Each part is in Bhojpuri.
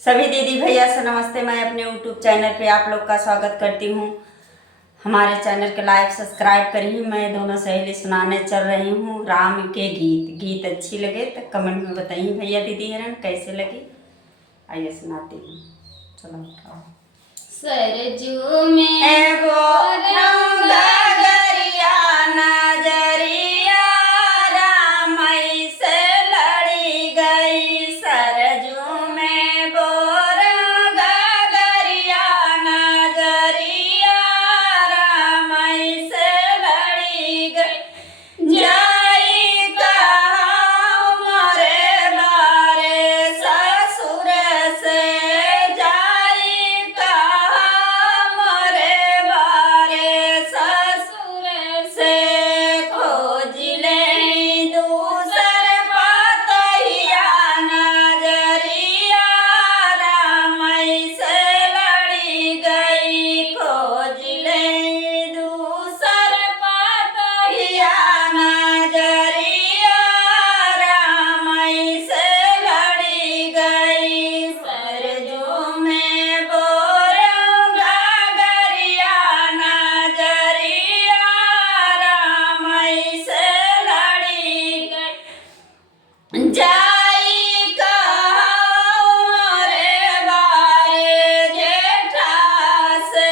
सभी दीदी भैया से नमस्ते। मैं अपने यूट्यूब चैनल पे आप लोग का स्वागत करती हूँ। हमारे चैनल के लाइक सब्सक्राइब करिए। मैं दोनों सहेली सुनाने चल रही हूँ राम के गीत अच्छी लगे तो कमेंट में बताइए भैया दीदी हरन कैसे लगी। आइए सुनाती हूँ। चलो उठाओ। सरजू में एगो गरिया नजरिया रामई से लड़ी गई। सरजू में बोर गरिया नजरिया रामई से लड़ी गई। जाई कहाँ मोरे बारे ससुर से, जाई कहाँ मोरे बारे ससुर से। खोज ले दूसर पतहिया नजरिया रामई से लड़ी गई। खोज ले दूसर पतहिया नजरिया रामई से लड़ी गई। सरजू में बोर गरिया नजरिया रामई से लड़ी गई। जाई कहाँ मोरे बारे जेठा से,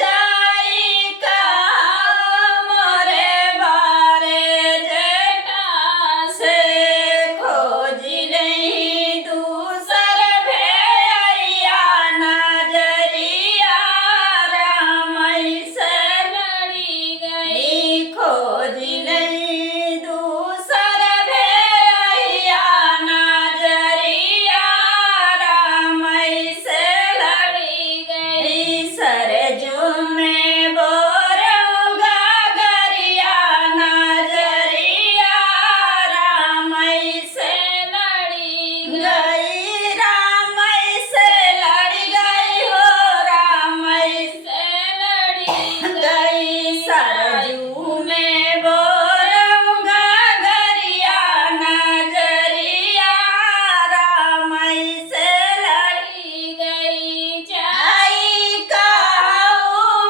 जाई कहाँ मोरे बारे जेठा से। खोज ले दूसर भैया नजरिया रामई से लड़ी गई। खोज ले दूसर भैया नजरिया रामई से लड़ी गई। सरजू में बोर गरिया नजरिया रामई से लड़ी गई। रामई से लड़ी गई हो, रामई से लड़ी गई। सरजू में बोर गरिया नजरिया रामई से लड़ी गई। जाई कहाँ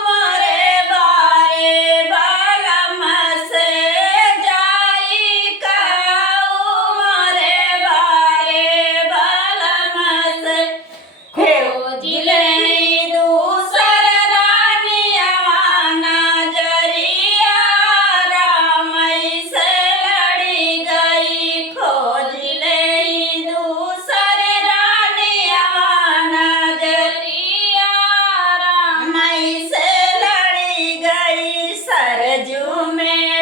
मोरे बारे बलम से, जाई कहाँ मोरे बारे बलम से। खोज ले दूसर रानिया नजरिया रामई से लड़ी गई। खोज ले दूसर रानिया नजरिया रामई से लड़ी गई। सरजू में